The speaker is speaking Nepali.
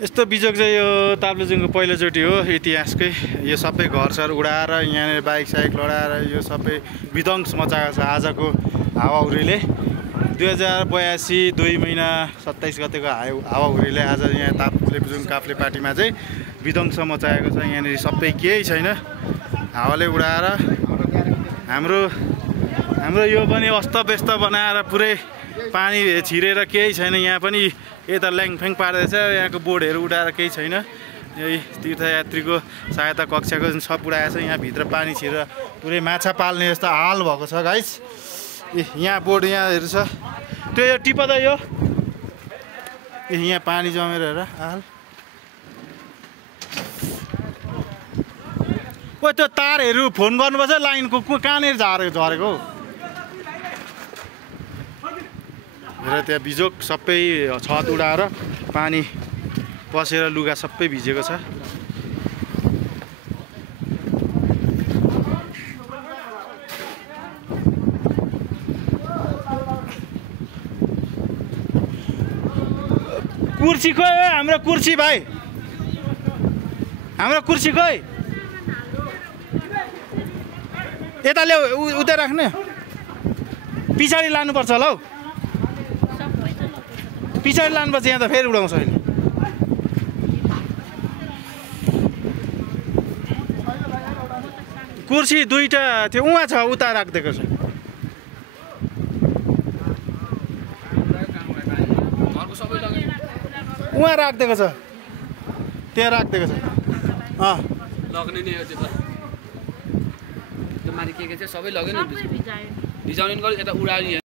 यस्तो बिजोग चाहिँ यो ताप्लेजुङको पहिलोचोटि हो इतिहासकै। यो सबै घरसर उडाएर यहाँनिर बाइक साइक लडाएर यो सबै विध्वंस मचाएको छ आजको हावाहुरीले। 2082 2 महिना 27 गतेको हावाहुरीले आज यहाँ ताप्लेजुङ काफ्लेपाटीमा चाहिँ विध्वंस मचाएको छ। यहाँनिर सबै केही छैन, हावाले उडाएर हाम्रो यो पनि अस्तव्यस्त बनाएर पुरै पानी छिरेर केही छैन। यहाँ पनि यता ल्याङफ्याङ पार्दैछ, यहाँको बोर्डहरू उडाएर केही छैन। यही तीर्थयात्रीको सहायता कक्षाको सब उडाएको छ। यहाँ भित्र पानी छिरेर पुरै माछा पाल्ने जस्तो हाल भएको छ गाइस। यहाँ बोर्ड यहाँहरू छ, त्यो यो टिप त यो यहाँ पानी जमेर हेर हाल। ओ त्यो तारहरू फोन गर्नुपर्छ लाइनको कहाँनिर झरेको र त्यहाँ बिजोक सबै छत उडाएर पानी पसेर लुगा सबै भिजेको छ। कुर्सी खोइ हाम्रो कुर्सी भाइ, हाम्रो कुर्सी खोइ यता ल्याऊ, उतै राख्ने पछाडि लानुपर्छ होला हौ, पछाडि लानुपर्छ। यहाँ त फेरि उडाउँछ अहिले। कुर्सी दुईटा थियो उहाँ छ, उता राखिदिएको छ। उहाँ राखिदिएको छ, त्यहाँ राखिदिएको छ। लग्ने नै हो त्यो माथि के छ सबै लग्यो नि भिजाउने यता उडाउने।